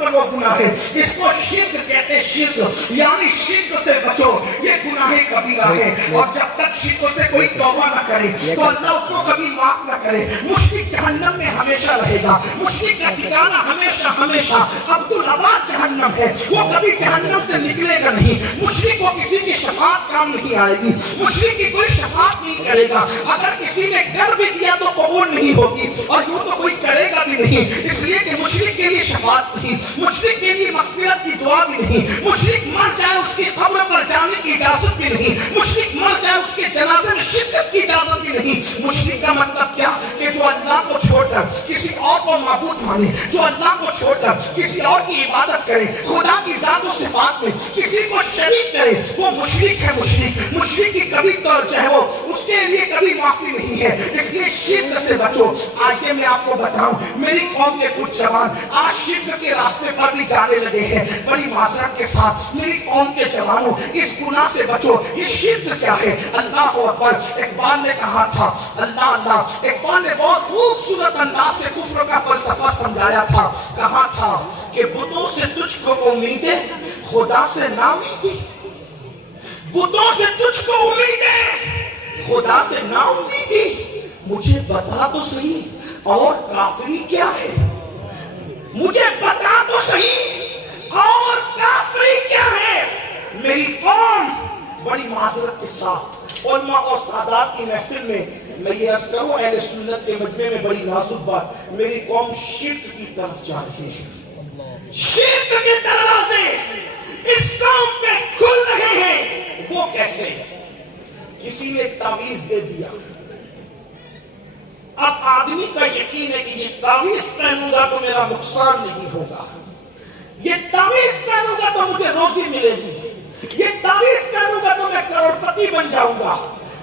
पर वो गुनाह है। इसको शिर्क कहते हैं, शिर्क यानी शिर्क से बचो, ये गुनाह कबीरा है। और जब तक शिर्क से कोई तौबा न करे तो अल्लाह उसको कभी माफ न करे। मुश्रिक जहन्नम में हमेशा रहेगा, मुश्रिक का ठिकाना हमेशा हमेशा अब्दुल अबाद जहन्नम है, वो कभी जहन्नम से निकलेगा नहीं। मुश्रिक को किसी की शफाअत काम नहीं आएगी, मुश्रिक की कोई शफाअत नहीं करेगा। अगर किसी ने कर भी दिया तो कबूल नहीं होगी, और यूं तो कोई करेगा भी नहीं, इसलिए कि मुश्रिक के लिए शफाअत नहीं, मुश्रिक के लिए मग़फ़िरत की दुआ भी नहीं, मुश्रिक मर जाए उसकी कब्र पर जाने की इजाजत भी नहीं, मुश्रिक मर जाए उसके जनाजे में शिरकत की इजाजत भी नहीं। मुश्रिक का मतलब क्या कि जो अल्लाह को छोड़कर किसी और को माबूद माने, जो अल्लाह को छोड़कर किसी और की इबादत करे, खुदा की ज़ात और सिफात में किसी को शरीक करे, वो मुशरिक है। मुशरिक की कभी तो जो है वो उसके लिए कभी माफी नहीं है, इसलिए शिर्क से बचो। आइए मैं आपको बताऊं, मेरी कौम के कुछ जवान आज शिर्क के रास्ते पर भी जाने लगे हैं। बड़ी माजरत के साथ मेरी कौम के जवानों, इस गुनाह से बचो। ये शिर्क क्या है? अल्लाह अकबर। इकबाल ने कहा था, अल्लाह अल्लाह, इकबाल ने बहुत खूबसूरत अंदाज से कुफ्र का फलसफा समझाया था। कहा था कि बुतों से तुझको उम्मीदें, खुदा से नाउमीदी। बुतों से तुझको उम्मीदें, खुदा से नाउमीदी। मुझे बता तो सही और काफिरी क्या है? मुझे बता तो सही और काफिरी क्या है? मेरी कौम बड़ी माजरत के साथ उलमा और सादात की महफिल में मैं ये अर्ज करूं, अहले सुन्नत के मजमे में बड़ी नाजुक बात, मेरी कौम शिर्क की तरफ जा रही है। शिर्क के दरवाजे इस कौम पे खुल रहे हैं। वो कैसे? किसी ने तावीज दे दिया, अब आदमी का यकीन है कि ये तावीज पहनूंगा तो मेरा नुकसान नहीं होगा, ये तावीज पहनूंगा तो मुझे रोजी मिलेगी, ये तावीज पहनूंगा तो मैं करोड़पति बन जाऊंगा,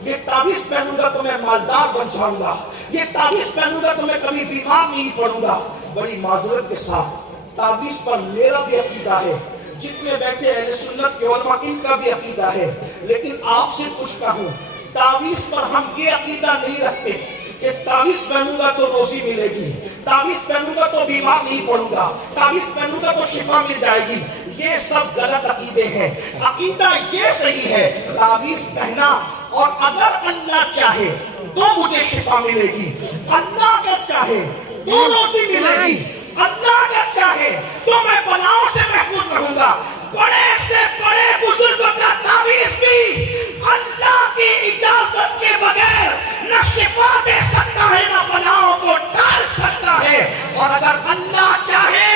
ये तावीज पहनूंगा तो मैं मालदार बन जाऊंगा, ये तावीज पहनूंगा तो मैं कभी बीमार नहीं पड़ूंगा। बड़ी माजरत के साथ तावीज पर मेरा भी अकीदा है, जितने बैठे अहले सुन्नत के उलमा इनका भी अकीदा है, लेकिन आपसे पूछता हूं, तावीज पर हम ये अकीदा नहीं रखते कि तावीज पहनूंगा तो रोजी मिलेगी, तावीज पहनूंगा तो बीमार नहीं पड़ूंगा, तावीज पहनूंगा तो शिफा मिल जाएगी। ये सब गलत अकीदे हैं। अकीदा ये सही है, तावीज पहना और अगर अल्लाह चाहे तो मुझे शिफा मिलेगी, अल्लाह का चाहे तो रोजी मिलेगी, अल्लाह का चाहे तो मैं बलाओं से महफूज रहूंगा। बड़े से बड़े बुजुर्गों का तावीज भी अल्लाह की इजाजत के बगैर न शिफा दे सकता है, न बलाओं को टाल सकता है। और अगर अल्लाह चाहे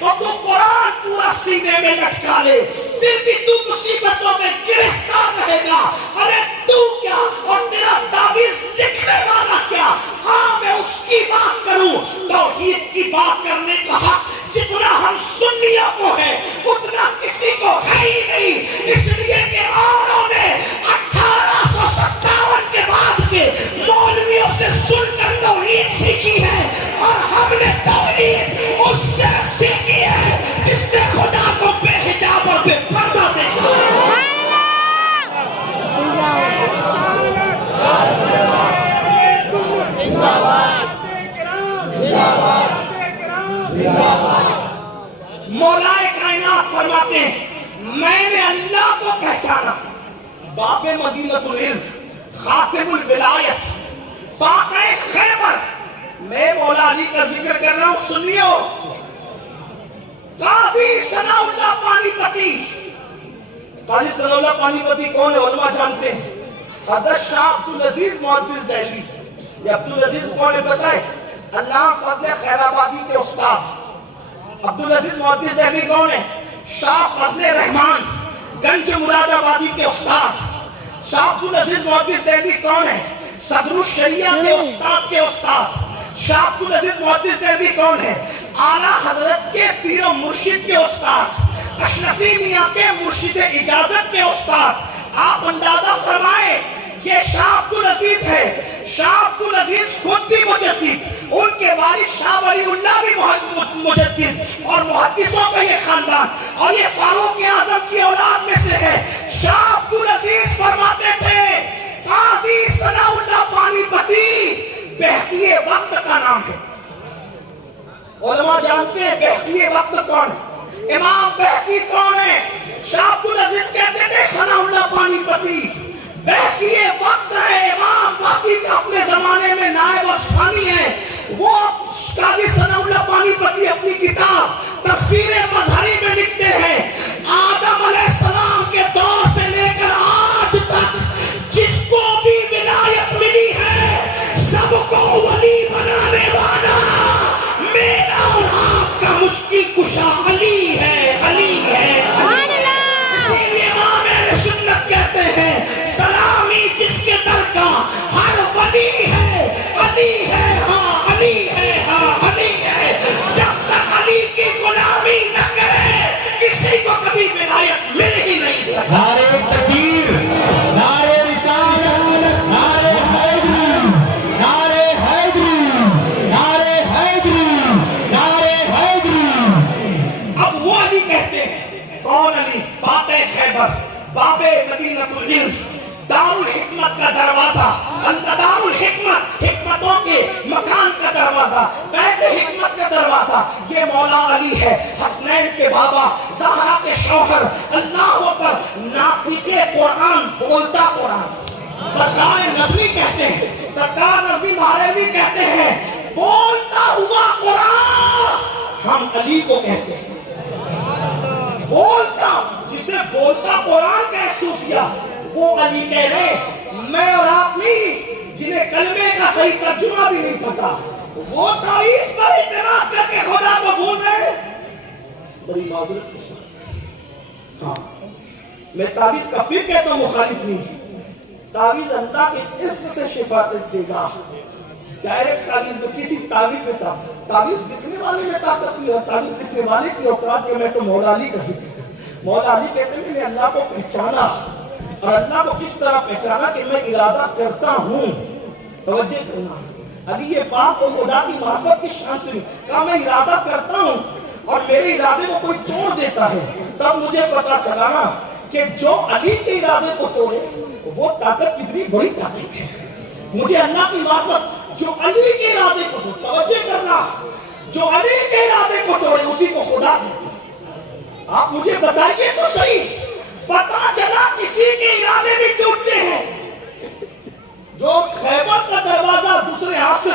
तो तू कुरान पूरा सीने में लटका ले, फिर भी तू मुसीबतों में गिरफ्तार रहेगा। अरे तू क्या और तेरा तावीज लिखने वाला क्या? हाँ, मैं उसकी बात करूं, तौहीद की बात करने का हक जितना हम सुन्नियों को है उतना किसी को है ही नहीं, इसलिए कि औरों ने 1857 के बाद के मौलवियों से सुनकर तौहीद सीखी है, और हमने तौहीद उससे सीखी है जिसने खुदा को बेहिजाब और बेपर्दा देखा। मौलाए कायनात फरमाते हैं, मैंने अल्लाह को पहचाना। बाबे मदीनतुल इल्म, खातिमुल विलायत, फाक़े खैबर। मैं मौला अली का जिक्र कर रहा हूं, सुनियो। काजी सनाउल्लाह पानीपती। काजी सनाउल्लाह पानीपती कौन है? उलमा जानते हैं। हज़रत शाह अब्दुल अजीज मुहद्दिस दिल्ली। ये अब्दुल अजीज कौन है पता है? अल्लाह फजल खैराबादी के उस्ताद। अब्दुल अजीज मुहद्दिस दिल्ली कौन है? शाह फजल रहमान गंज मुरादाबादी के उस्ताद। शाह अब्दुल अजीज मुहद्दिस दिल्ली कौन है? सदरुल शरिया के उस्ताद के उस्ताद। शाह अब्दुल अजीज मुहद्दिस दिल्ली कौन है? आला हजरत के पीर और मुर्शिद के उस्ताद, अशरफी मियां के मुर्शिद इजाजत के उस्ताद। आप अंदाजा फरमाए, ये शाह अब्दुल अजीज है। शाह अब्दुल अजीज खुद भी मुजद्दिद, उनके वालिद शाह वलीउल्लाह भी मुजद्दिद, और मुहद्दिसों का ये खानदान, और ये फारूक आजम की औलाद में से है। शाह अब्दुल अजीज फरमाते थे, काजी सनाउल्लाह पानीपती बेहतिए वक्त का नाम है। علماء جانتے ہیں بہقی وقت کون ہے؟ امام بہقی کون ہے؟ شاہ عبدالعزیز کہتے تھے ثناء اللہ پانی پتی بہقی وقت ہے، امام باقی کا اپنے زمانے میں نائب اور ثانی ہے۔ وہ قاضی ثناء اللہ پانی پتی اپنی کتاب تفسیر مظہری میں لکھتے ہیں آدم علیہ السلام کے دور سے لے کر آج تک جس کو بھی ولایت ملی ہے سب کو ولی بنانے والا میرا اور آپ کا مشکل کشا علی ہے، علی ہے، علی ہے۔ اسی لیے امام اہل سنت کہتے ہیں سلامی جس کے در کا ہر ولی ہے، علی ہے، ہاں علی ہے، ہاں علی ہے۔ جب تک علی کی غلامی نہ کرے کسی کو کبھی ولایت مل ہی نہیں سکتی۔ نعرہ تکبیر، نعرہ رسالت، نعرہ حیدری، نعرہ حیدری، نعرہ حیدری، نعرہ حیدری۔ اب وہ علی کہتے ہیں کون علی؟ فاتح خیبر، باب مدینۃ العلم، دار الحکمت کا دروازہ، دار الحکمت، حکمتوں کے مکان کا دروازہ، بیت حکمت کا دروازہ، یہ مولا علی ہے، حسنین کے بابا، زہرا کے شوہر، اللہ پر ناطق قرآن، بولتا قرآن۔ سرکار نظمی کہتے ہیں، سرکار نظمی مہاروی کہتے ہیں بولتا ہوا قرآن ہم علی کو کہتے ہیں۔ بولتا، جسے بولتا قرآن کا صوفیہ وہ علی کہہ رہے، میں اور آپ نہیں، جنہیں کلمے کا صحیح ترجمہ بھی نہیں پتا وہ تعویذ پر اعتماد کر کے خدا کو بھول رہے۔ بڑی معذرت کے ساتھ ہاں میں تعویذ کا پھر کہتا ہوں مخالف نہیں، تعویذ اللہ کے عزت سے شفا دے گا۔ ڈائریکٹ تعویذ میں کسی تعویذ میں تعویذ لکھنے والے میں طاقت نہیں، اور تعویذ لکھنے والے کی اوقات کہ میں تو مولا علی کا ذکر کرتا۔ مولا علی کہتے ہیں میں نے اللہ کو پہچانا، اور اللہ کو کس طرح پہچانا کہ میں ارادہ کرتا ہوں۔ توجہ کرنا، علی یہ پاک اور خدا کی معرفت کی شان سے کہا میں ارادہ کرتا ہوں اور میرے ارادے کو کوئی توڑ دیتا ہے، تب مجھے پتا چلا نا کہ جو علی کے ارادے کو توڑے وہ طاقت کتنی بڑی طاقت ہے۔ مجھے اللہ کی معرفت جو علی کے ارادے کو توڑے، توجہ کرنا، جو علی کے ارادے کو توڑے اسی کو خدا کہتے ہیں۔ آپ مجھے بتائیے تو صحیح، پتا چلا کسی کے ارادے بھی ٹوٹتے ہیں، جو خیبر کا دروازہ دوسرے ہاتھ سے